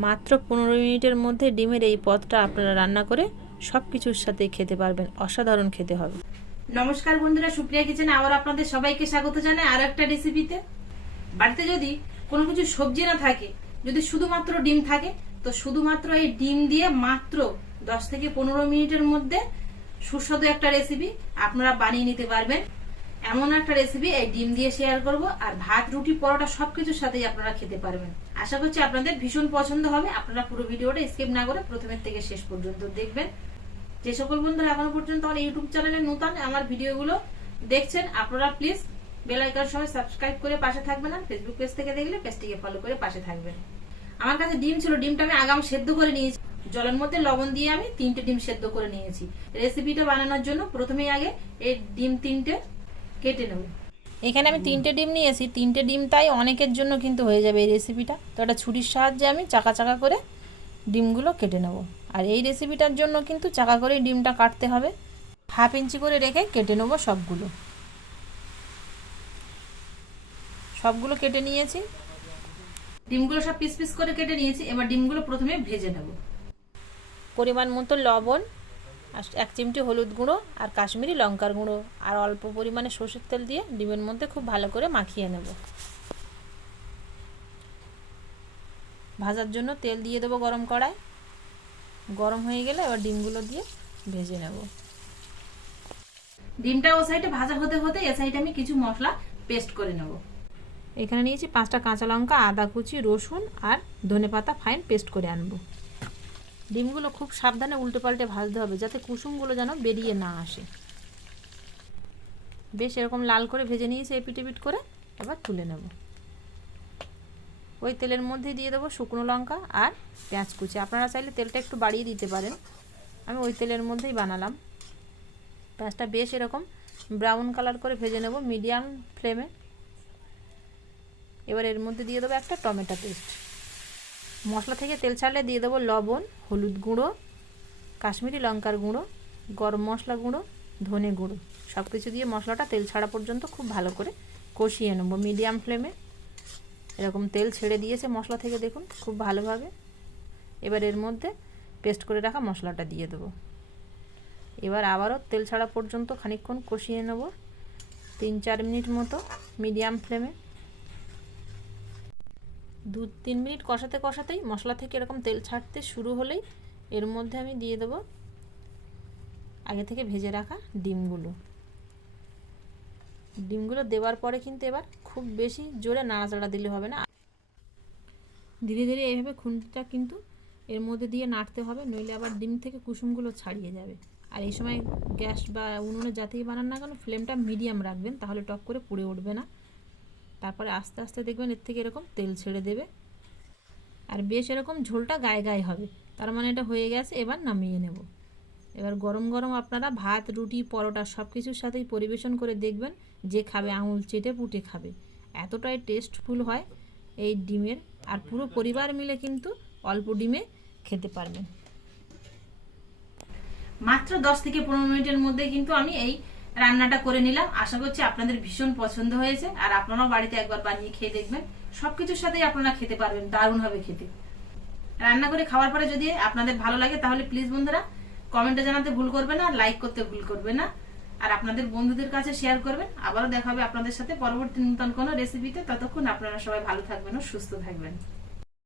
মাত্র 15 মিনিটের মধ্যে ডিমের এই পদটা আপনারা রান্না করে সব কিছুর সাথে খেতে পারবেন। অসাধারণ খেতে হবে। নমস্কার বন্ধুরা, সুপ্রিয়া কিচেনে আবার আপনাদের সবাইকে স্বাগত জানাই আরো একটা রেসিপিতে। বাড়িতে যদি কোনো কিছু সবজি না থাকে, যদি শুধুমাত্র ডিম থাকে, তো শুধুমাত্র এই ডিম দিয়ে মাত্র 10 থেকে 15 মিনিটের মধ্যে সুস্বাদু একটা রেসিপি আপনারা বানিয়ে নিতে পারবেন। এমন একটা রেসিপি এই ডিম দিয়ে শেয়ার করব, আর ভাত, রুটি, পরোটা সবকিছুর সাথেই আপনারা খেতে পারবেন। আশা করছি আপনাদের ভীষণ পছন্দ হবে। আপনারা পুরো ভিডিওটা স্কিপ না করে প্রথমের থেকে শেষ পর্যন্ত দেখবেন। যে সকল বন্ধুরা এখনো পর্যন্ত আমার ইউটিউব চ্যানেলে নতুন আমার ভিডিওগুলো দেখছেন, আপনারা প্লিজ বেল আইকন সহ সাবস্ক্রাইব করে পাশে থাকবেন। আর ফেসবুক পেজ থেকে দেখলে পেজটিকে ফলো করে পাশে থাকবেন। আমার কাছে ডিম ছিল, ডিমটা আমি আগাম সেদ্ধ করে নিয়েছি। জলের মধ্যে লবণ দিয়ে আমি 3টে ডিম সেদ্ধ করে নিয়েছি। রেসিপিটা বানানোর জন্য প্রথমেই আগে এই ডিম 3টে কেটে নেব। এখানে আমি 3টে ডিম নিয়েছি। 3টে ডিম তাই অনেকের জন্য কিন্তু হয়ে যাবে এই রেসিপিটা। তো একটা ছুরির সাহায্যে আমি চাকা চাকা করে ডিমগুলো কেটে নেব। আর এই রেসিপিটার জন্য কিন্তু চাকা করে ডিমটা কাটতে হবে। 1/2 ইঞ্চি করে রেখে কেটে নেব সবগুলো কেটে নিয়েছি। ডিমগুলো সব পিস পিস করে কেটে নিয়েছি। এবার ডিমগুলো প্রথমে ভেজে নেব। পরিমাণ মতো লবণ, আর 1 চিমটি হলুদ গুঁড়ো, আর কাশ্মীরি লঙ্কার গুঁড়ো, আর অল্প পরিমাণে সরষের তেল দিয়ে ডিমের মধ্যে খুব ভালো করে মাখিয়ে নেব। ভাজার জন্য তেল দিয়ে দেবো গরম কড়াই। গরম হয়ে গেলে এবার ডিমগুলো দিয়ে ভেজে নেব। ডিমটা ও সাইডে ভাজা হতে হতে এ সাইডে আমি কিছু মশলা পেস্ট করে নেব। এখানে নিয়েছি 5টা কাঁচা লঙ্কা, আদা কুচি, রসুন আর ধনেপাতা ফাইন পেস্ট করে আনবো। ডিমগুলো খুব সাবধানে উল্টে পাল্টে ভাজতে হবে, যাতে কুসুমগুলো যেন বেরিয়ে না আসে। বেশ এরকম লাল করে ভেজে নিয়েছি এপিট এপিট করে। এবার তুলে নেব। ওই তেলের মধ্যে দিয়ে দেবো শুকনো লঙ্কা আর পেঁয়াজ কুচি। আপনারা চাইলে তেলটা একটু বাড়িয়ে দিতে পারেন। আমি ওই তেলের মধ্যেই বানালাম। পেঁয়াজটা বেশ এরকম ব্রাউন কালার করে ভেজে নেব মিডিয়াম ফ্লেমে। এবার এর মধ্যে দিয়ে দেবো একটা টমেটো পেস্ট। মশলা থেকে তেল ছাড়লে দিয়ে দেবো লবণ, হলুদ গুঁড়ো, কাশ্মীরি লঙ্কার গুঁড়ো, গরম মশলা গুঁড়ো, ধনে গুঁড়ো। সব কিছু দিয়ে মশলাটা তেল ছাড়া পর্যন্ত খুব ভালো করে কষিয়ে নেব মিডিয়াম ফ্লেমে। এরকম তেল ছেড়ে দিয়েছে মশলা থেকে, দেখুন খুব ভালোভাবে। এবার এর মধ্যে পেস্ট করে রাখা মশলাটা দিয়ে দেবো। এবার আবারও তেল ছাড়া পর্যন্ত খানিকক্ষণ কষিয়ে নেব, 3-4 মিনিট মতো মিডিয়াম ফ্লেমে। 2-3 মিনিট কষাতে কষাতেই মশলা থেকে এরকম তেল ছাড়তে শুরু হলেই এর মধ্যে আমি দিয়ে দেবো আগে থেকে ভেজে রাখা ডিমগুলো। ডিমগুলো দেওয়ার পরে কিন্তু এবার খুব বেশি জোরে নাড়াচাড়া দিলে হবে না, ধীরে ধীরে এইভাবে খুন্তিটা কিন্তু এর মধ্যে দিয়ে নাড়তে হবে, নইলে আবার ডিম থেকে কুসুমগুলো ছাড়িয়ে যাবে। আর এই সময় গ্যাস বা উনুনে যাতেই বানান না কেন ফ্লেমটা মিডিয়াম রাখবেন, তাহলে টক করে পুড়ে উঠবে না। তারপরে আস্তে আস্তে দেখবেন এর থেকে এরকম তেল ছেড়ে দেবে, আর বেশ এরকম ঝোলটা গায়ে গায়ে হবে। তার মানে এটা হয়ে গেছে। এবার নামিয়ে নেব। এবার গরম গরম আপনারা ভাত, রুটি, পরোটা সব কিছুর সাথেই পরিবেশন করে দেখবেন। যে খাবে আঙুল চেটে পুটে খাবে। এতটাই টেস্টফুল হয় এই ডিমের, আর পুরো পরিবার মিলে কিন্তু অল্প ডিমে খেতে পারবেন। মাত্র 10 থেকে 15 মিনিটের মধ্যে কিন্তু আমি এই রান্নাটা করে নিলাম। আশা করছি আপনাদের ভীষণ পছন্দ হয়েছে, আর আপনারাও বাড়িতে একবার বানিয়ে খেয়ে দেখবেন। সবকিছুর সাথেই আপনারা খেতে পারবেন, দারুণ হবে খেতে। রান্না করে খাওয়ার পরে যদি আপনাদের ভালো লাগে তাহলে প্লিজ বন্ধুরা কমেন্টে জানাতে ভুল করবে না, লাইক করতে ভুল করবে না, আর আপনাদের বন্ধুদের কাছে শেয়ার করবেন। আবারও দেখা হবে আপনাদের সাথে পরবর্তী নতুন কোনো রেসিপিতে। ততক্ষণ আপনারা সবাই ভালো থাকবেন ও সুস্থ থাকবেন।